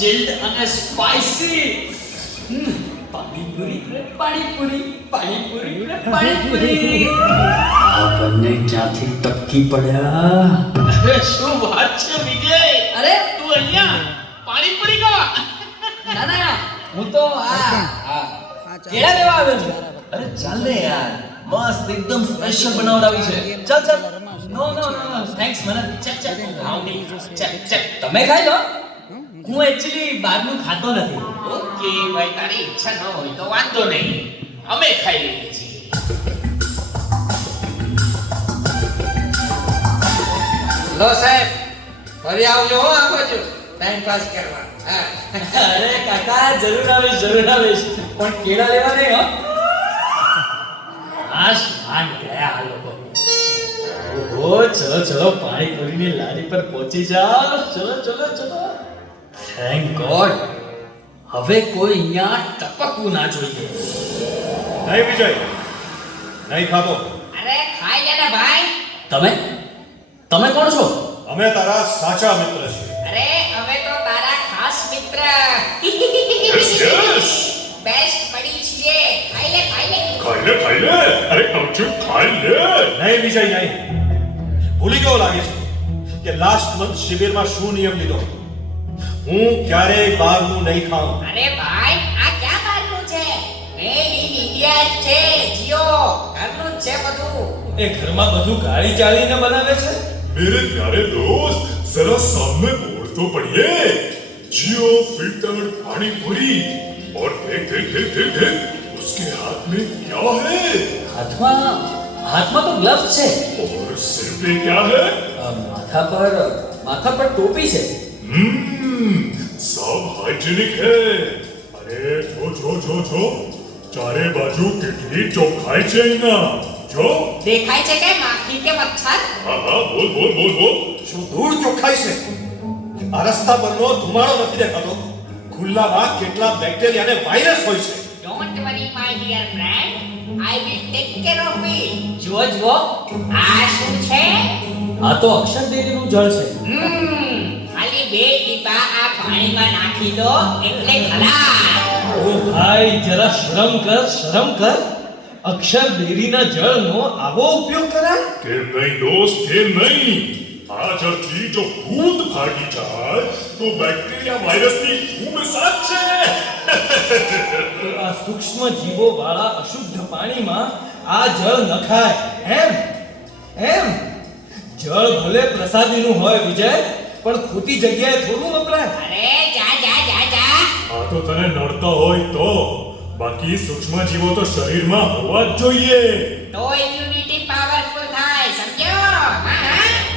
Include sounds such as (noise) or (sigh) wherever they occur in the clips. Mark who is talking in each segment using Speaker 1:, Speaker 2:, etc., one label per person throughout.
Speaker 1: Chilled અને spicy panipuri panipuri panipuri ને પાણીપુરી.
Speaker 2: આ બંને ક્યાંથી તક્કી પડ્યા?
Speaker 1: અરે શું વાત છે વિજય?
Speaker 3: અરે!
Speaker 1: તું અહીંયા? પાણીપુરી ખાવા?
Speaker 3: ના ના હું તો આ કેળા લેવા આવ્યો છું.
Speaker 4: અરે ચાલ ને યાર. મસ્ત એકદમ સ્પેશિયલ બનાવડાવી છે. ચાલ ચાલ.
Speaker 3: નો નો નો થેન્ક્સ મને.
Speaker 1: ચેક ચેક આવ નહીં ચલ ચલ.
Speaker 3: તમે ખાઈ લો. હું એક્ચ્યુઅલી બહારનું ખાતો નથી.
Speaker 1: ઓકે ભાઈ તારી ઈચ્છા ન હોય તો વાંધો નહીં. અમે ખાઈ લઈએ છીએ.
Speaker 5: લો સાહેબ ફરી આવજો હો આ બાજુ. ટાઈમ પાસ કરવા. હા.
Speaker 3: અરે કાકા જરૂર આવીશ જરૂર આવીશ પણ કેળા લેવા નહીં હો.
Speaker 1: આશ માન ગયા આ લોકો. ઓહો ચલો ચલો પાણીપુરીની લારી પર પહોંચી જાઓ. ચલો ચલો ચલો. થેન્ક ગોડ હવે કોઈ અહીંયા ટપકવું ના જોઈએ.
Speaker 6: નહીં વિજય. નહીં ખાબો.
Speaker 5: અરે ખાઈ લે ને ભાઈ.
Speaker 3: તમે? તમે કોણ છો?
Speaker 6: અમે તારા સાચા મિત્ર છીએ.
Speaker 5: અરે અમે તો તારા ખાસ મિત્ર. બેસ્ટ પડી છીએ. ખાઈ લે ખાઈ લે.
Speaker 6: ખાઈ લે ખાઈ લે. અરે અર્જુન ખાઈ લે. નહીં વિજય નહીં. ભૂલી ગયો લાગે છે કે લાસ્ટ મંથ શિબિરમાં શું નિયમ લીધો? હું ક્યારેય બહારનું નહીં ખાઉં
Speaker 5: અરે ભાઈ આ ક્યાં બહારનું છે મેડ ઇન ઇન્ડિયા જ છે જીઓ ઘરનું જ છે બધું
Speaker 7: એ ઘરમાં બધું ગાળી ચાલીને બનાવે છે
Speaker 6: मेरे प्यारे दोस्त जरा सामने बोर्ड तो पढ़िए जियो फिल्टर पानी पूरी और देख देख देख देख देख उसके हाथ में क्या है
Speaker 3: હાથમાં હાથમાં તો ગ્લવ્સ છે
Speaker 6: और सिर पे क्या है
Speaker 3: અ, માથા પર માથા પર ટોપી
Speaker 6: હમ સબ હાઇજેનિક હે. અરે જો જો જો જો ચારે બાજુ કેટલી ચોખાઈ છે એના. જો.
Speaker 5: દેખાય છે કે માખી કે મચ્છર?
Speaker 6: હા હા બોલ બોલ બોલ બોલ. શું ધૂળ ચોખાઈ છે? આ રસ્તા પરનો ધુમાડો નથી દેખાતો. ખુલ્લામાં કેટલા બેક્ટેરિયા ને વાયરસ હોય છે.
Speaker 5: Don't worry my dear friend I will take care of it
Speaker 3: જો જો
Speaker 5: આ શું છે?
Speaker 3: આ તો અક્ષર દેવીનું જળ છે.
Speaker 5: હમ બે ટીપા આ પાણીમાં નાખી દો એટલે ખલાસ
Speaker 7: ઓ ભાઈ જરા શરમ કર શરમ કર. અક્ષર ડેરીના જળનો આવો ઉપયોગ કરાય.
Speaker 6: કે નહીં દોસ્ત કે નહીં? આ જળથી જો ભૂત ભાગી જાય તો બેક્ટેરિયા વાયરસની શું મિસાજ છે.
Speaker 7: આ સૂક્ષ્મ જીવો વાળા અશુદ્ધ પાણીમાં આ જળ નખાય. એમ? એમ? જળ ભલે પ્રસાદીનું હોય વિજય. પણ ખોટી જગ્યાએ થોડું વપરાય.
Speaker 5: અરે જા જા જા જા.
Speaker 6: આ તો તને નડતો હોય તો. બાકી સૂક્ષ્મ જીવો તો શરીરમાં હોવા જ જોઈએ.
Speaker 5: તો ઇમ્યુનિટી પાવરફુલ થાય સમજ્યો? હા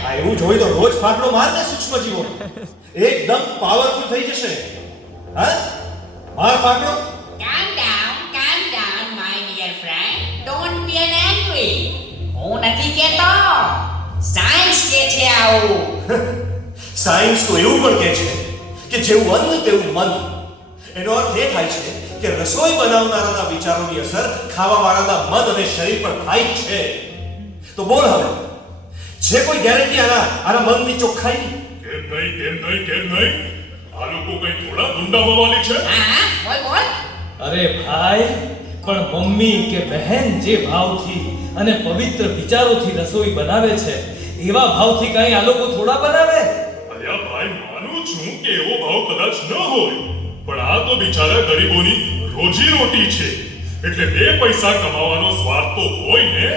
Speaker 5: હા.
Speaker 6: એવું જોઈ તો રોજ ફાટલો મારને સૂક્ષ્મ જીવો. એકદમ પાવરફુલ થઈ જશે. હા? માર ફાટલો
Speaker 5: calm down calm down my dear friend don't be an angry હું નથી કહેતો સાયન્સ કે છે આવું. (laughs)
Speaker 6: સાયન્સ તો એવું પણ કહે છે કે જેવું અન્ન તેવું મન. એનો અર્થ એ થાય છે કે રસોઈ બનાવનારાના વિચારોની અસર ખાવાવાળાના મન અને શરીર પર થાય છે. તો બોલ હવે છે કોઈ ગેરંટી આના આના મનની ચોખ્ખાઈની કેમ નહીં કેમ નહીં કેમ નહીં? આ લોકો કઈ થોડા ગુંડા બવાલી છે?
Speaker 5: બોલ બોલ.
Speaker 7: અરે ભાઈ પણ મમ્મી કે બહેન જે ભાવથી અને પવિત્ર વિચારોથી રસોઈ બનાવે છે એવા ભાવથી કઈ આ લોકો થોડા બનાવે?
Speaker 6: અલ્યા ભાઈ માનું છું કે એવો ભાવ કદાચ ન હોય. પણ આ તો બિચારા ગરીબોની રોજી રોટી છે. એટલે બે પૈસા કમાવાનો સ્વાર્થ તો હોય ને?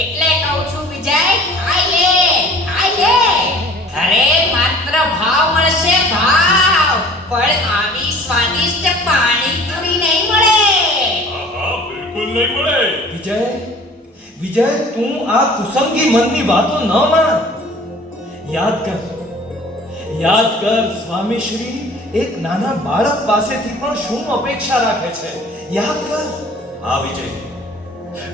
Speaker 5: એટલે કહું છું વિજય ખાઈએ લે અરે માત્ર ભાવ મળશે ભાવ પણ આવી સ્વાદિષ્ટ પાણીપુરી નહીં મળે.
Speaker 6: હા હા બિલકુલ નહીં મળે.
Speaker 7: વિજય વિજય તું આ કુસંગી મનની વાતો ન માન. યાદ કર યાદ કર સ્વામી શ્રી, એક નાના બાળક પાસેથી પણ શું અપેક્ષા રાખે છે? યાદ કર.
Speaker 6: હા, વિજય.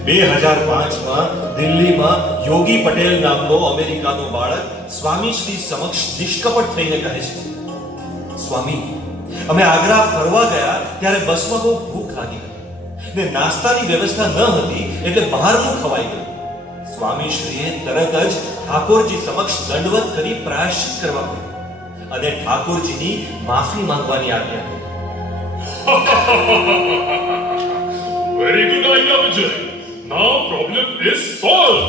Speaker 6: બે હજાર પાંચમાં દિલ્હીમાં યોગી પટેલ નામનો અમેરિકાનો બાળક સ્વામી શ્રી સમક્ષ નિષ્કપટ થઈને કહે છે. સ્વામી, અમે આગ્રા ફરવા ગયા ત્યારે બસમાં બહુ ભૂખ લાગી હતી ને નાસ્તાની વ્યવસ્થા ન હતી એટલે બહારનું ખવાઈ ગયું. સ્વામી શ્રીએ તરત જ ઠાકોરજી સમક્ષ દંડવત કરી પ્રાયશ્ચિત કરવા કહ્યું અને ઠાકોરજીની માફી માંગવાની આજ્ઞા
Speaker 8: very good idea Vijay now problem is solve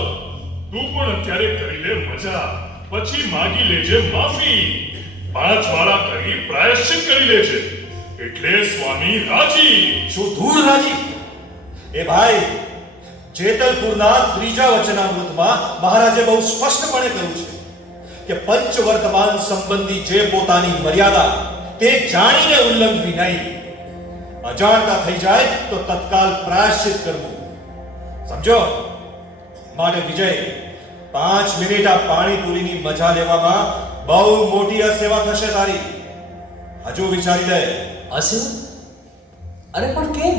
Speaker 8: તું પણ અત્યારે કરી લે મજા. પછી માગી લેજે માફી. પાંચ વાળા કરી પ્રાયશ્ચિત કરી લેજે. એટલે સ્વામી રાજી.
Speaker 6: શું ધૂળ રાજી? એ ભાઈ જેતલપુરના ત્રીજા વચનામૃતમાં મહારાજે બહુ સ્પષ્ટપણે કહ્યું છે. કે પંચ વર્તમાન સંબંધી જે પોતાની મર્યાદા તે જાણીને ઉલ્લંઘવી નહીં. અજાણતા થઈ જાય તો તત્કાલ પ્રાયશ્ચિત કરવું. સમજો? માટે વિજય પાંચ મિનિટ આ પાણીપુરીની મજા લેવામાં બહુ મોટી અસેવા થશે તારી. હજુ વિચારી લે.
Speaker 1: હશે અરે પણ કેમ?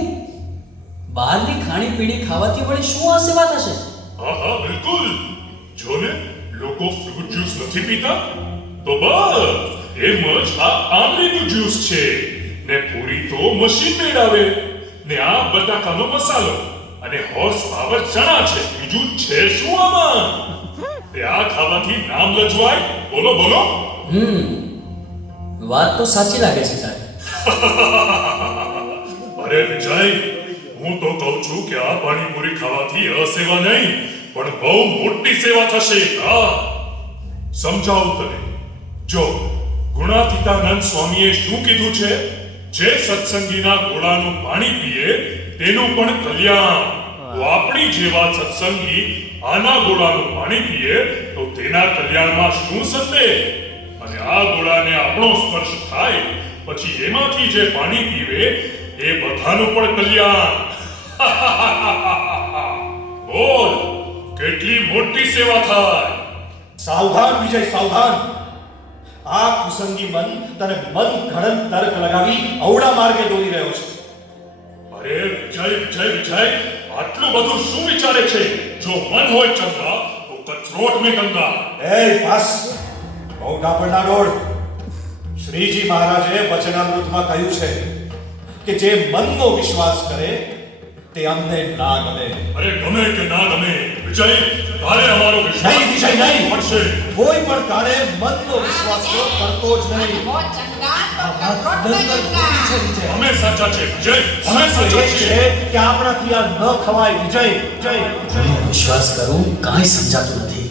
Speaker 1: બહારની ખાણીપીણી ખાવાથી વળી શું અસેવા સેવા થશે?
Speaker 8: હા હા બિલકુલ. જો ને લોકો ફ્રૂટ જ્યુસ નથી પીતા? તો બસ એમ જ આ આંબલીનું જ્યુસ છે. ને પૂરી તો મશીન મેળાવે. ને આ બટાકાનો મસાલો. અને હોર્સ પાવર ચણા છે. બીજું છે શું આમાં? તે આ ખાવાથી નામ લજવાય. બોલો બોલો.
Speaker 1: હમ વાત તો સાચી લાગે છે તારી.
Speaker 8: અરે વિજય હું તો કહું છું કે આ પાણીપુરી ખાવાથી અસેવા નહીં પણ બહુ મોટી સેવા થશે. હા. સમજાવું તને. જો ગુણાતીતાનંદ સ્વામીએ શું કીધું છે? જે સત્સંગીના ઘોડાનું પાણી પીએ, તેનું પણ કલ્યાણ. તો આપણી જેવા સત્સંગી આના ગોળાનું પાણી પીએ, તો તેના કલ્યાણમાં શું સંદેહ અને આ ગોળાને આપણો સ્પર્શ થાય, પછી એમાંથી જે પાણી પીવે, એ બધાનું પણ કલ્યાણ. (laughs) બોલ. કેટલી મોટી સેવા થાય.
Speaker 6: સાવધાન વિજય સાવધાન. આ કુસંગી મન તને મન ઘડન તર્ક લગાવી અવડા માર્ગે દોરી રહ્યો છે.
Speaker 8: અરે વિજય વિજય વિજય આટલું બધું શું વિચારે છે? જો મન હોય ચંદ્ર તો કચરોટ મે ગંગા.
Speaker 6: એ બસ. બહુ ડાપણ ડોળ. શ્રીજી મહારાજે વચનામૃતમાં કહ્યું છે કે જે મનનો વિશ્વાસ કરે તે અમને ના ગમે.
Speaker 8: અરે ગમે કે ના ગમે. વિજય તારે અમારો વિશ્વાસ.
Speaker 6: નહીં વિષય નહીં
Speaker 8: મળશે.
Speaker 6: કોઈ પણ કાળે મનનો વિશ્વાસ તો કરતો જ નહીં.
Speaker 8: અમે સાચા છે વિજય અમે સાચા
Speaker 6: છે કે આપણાથી આ ન ખવાય. વિજય
Speaker 1: ઘણો વિશ્વાસ કરું કાંઈ સમજાતું નથી.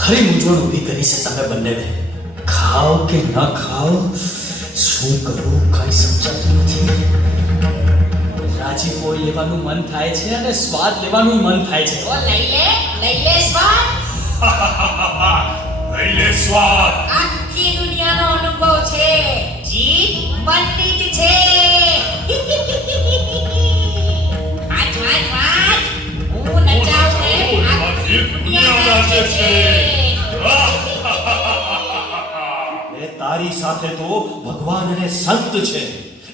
Speaker 1: ખરી મૂંઝવણ ઊભી કરી છે તમે બંને ખાઓ કે ન ખાઓ શું કરવું કાંઈ સમજાતું નથી. લેવાનું મન થાય છે અને સ્વાદ લેવાનું મન થાય છે.
Speaker 5: ઓ લઈ લે લઈ લે સ્વાદ. (laughs)
Speaker 8: લઈ લે સ્વાદ.
Speaker 5: આખી દુનિયાનો અનુભવ છે. જીત પંડિત છે. આજ આજ આજ હું નચાવું એમ આખી દુનિયા છે. (laughs)
Speaker 6: તારી સાથે તો ભગવાન અને સંત છે.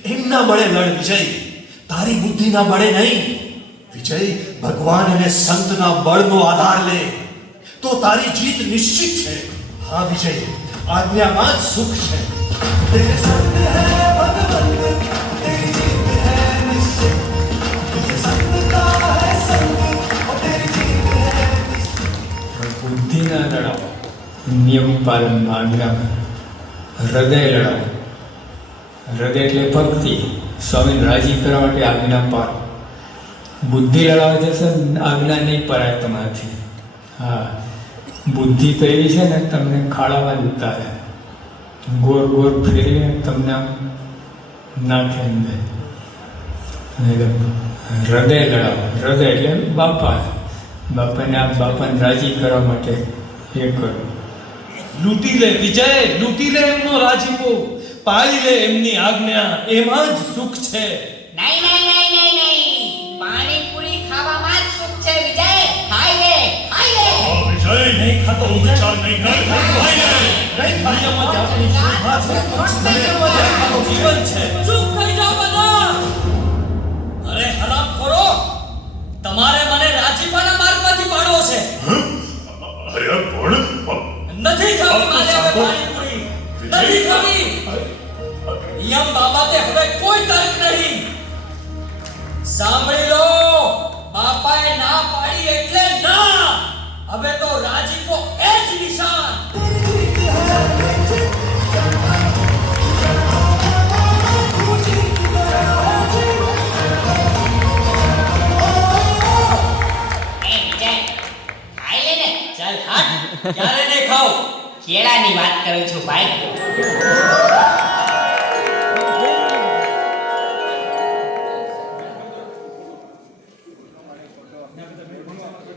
Speaker 6: એમના બળે લડ વિજય. તારી બુદ્ધિના બળે નહીં વિજય ભગવાન અને સંતના બળનો આધાર લે તો તારી જીત નિશ્ચિત છે હા વિજય આજ્ઞામાં જ સુખ છે
Speaker 9: બુદ્ધિના લડાવો નિયમ પાલન આજ્ઞામાં હૃદય લડાવો હૃદય એટલે ભક્તિ. સ્વામીને રાજી કરવા માટે આજ્ઞા પાડો બુદ્ધિ લડાવવા જશે આજ્ઞા નહીં પરાય તમારાથી. હા. બુદ્ધિ તો એવી છે ને, તમને ખાડામાં જ ઉતારે. ગોર ગોર ફેરીને તમને નાખે અંદર. હૃદય લડાવો. હૃદય એટલે બાપા. બાપાને આ બાપાને રાજી કરવા માટે એ કરો.
Speaker 7: લૂંટી લે, વિજય, લૂંટી લે એમનો રાજીપો. પાળી લે એમની આજ્ઞા એમાં જ સુખ છે
Speaker 5: નહીં નહીં નહીં નહીં નહીં પાણીપુરી ખાવામાં જ સુખ છે વિજય ખાઈ લે ખાઈ લે
Speaker 8: વિજય
Speaker 7: નહીં ખાતો
Speaker 8: તો વિચાર નહીં કર ખાઈ લે
Speaker 7: નહીં ખાયામાં જ આપણી શોભા છે ખાયામાં જ આપણું જીવન છે
Speaker 1: ચૂપ થઈ જાઓ બધા અરે હરામખોરો તમારે મને રાજીપાના માર્ગમાંથી પાડવો છે
Speaker 8: અરે પણ
Speaker 1: નથી ખાવી મારે પાણીપુરી નથી થવી યમ બાબતે હવે કોઈ તર્ક નહીં. સાંભળી લો બાપાએ ના પાડી એટલે ના. હવે તો રાજીપો એ જ નિશાન. ક્યારે નહીં ખાવ?
Speaker 5: કેળાની વાત કરું છું ભાઈ?